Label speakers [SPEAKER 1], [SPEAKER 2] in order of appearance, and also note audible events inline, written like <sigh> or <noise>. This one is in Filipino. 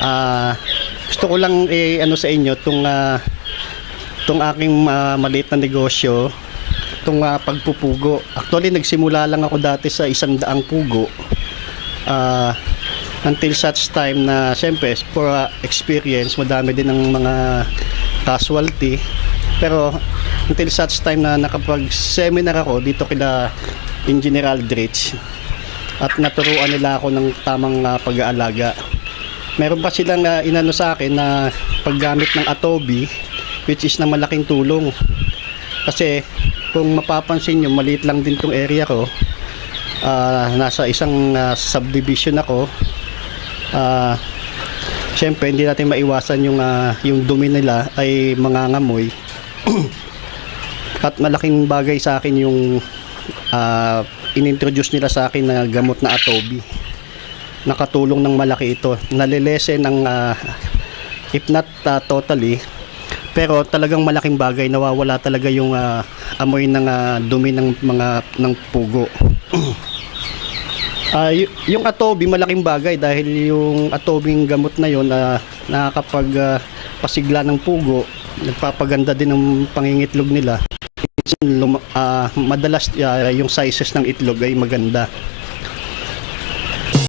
[SPEAKER 1] Ah, gusto ko lang eh, ano sa inyo tong ah, tong aking ah, maliit na negosyo, tong ah, pagpupugo. Actually nagsimula lang ako dati sa isang daang pugo. Ah, until such time na siyempre for ah, experience madami din ng mga casualty pero until such time na nakapag seminar ako dito kila Engineer Aldrich at naturuan nila ako ng tamang ah, pag-aalaga meron pa silang ah, inano sa akin na paggamit ng Atobi which is na malaking tulong. Kasi kung mapapansin nyo maliit lang din tong area ko. Ah, nasa isang ah, subdivision ako. Ah syempre hindi natin maiwasan yung ah, yung dumi nila ay mangangamoy <clears throat> at malaking bagay sa akin yung ah, inintroduce nila sa akin na gamot na Atobi nakatulong ng malaki ito nalilesen ng ah, if not ah, totally pero talagang malaking bagay nawawala talaga yung ah, amoy ng ah, dumi ng mga ng pugo <clears throat> y- yung atobi malaking bagay dahil yung atobing gamot na yon na nakakapag ah, pasigla ng pugo, nagpapaganda din ng pangingitlog nila. Ah, madalas ah, yung sizes ng itlog ay maganda.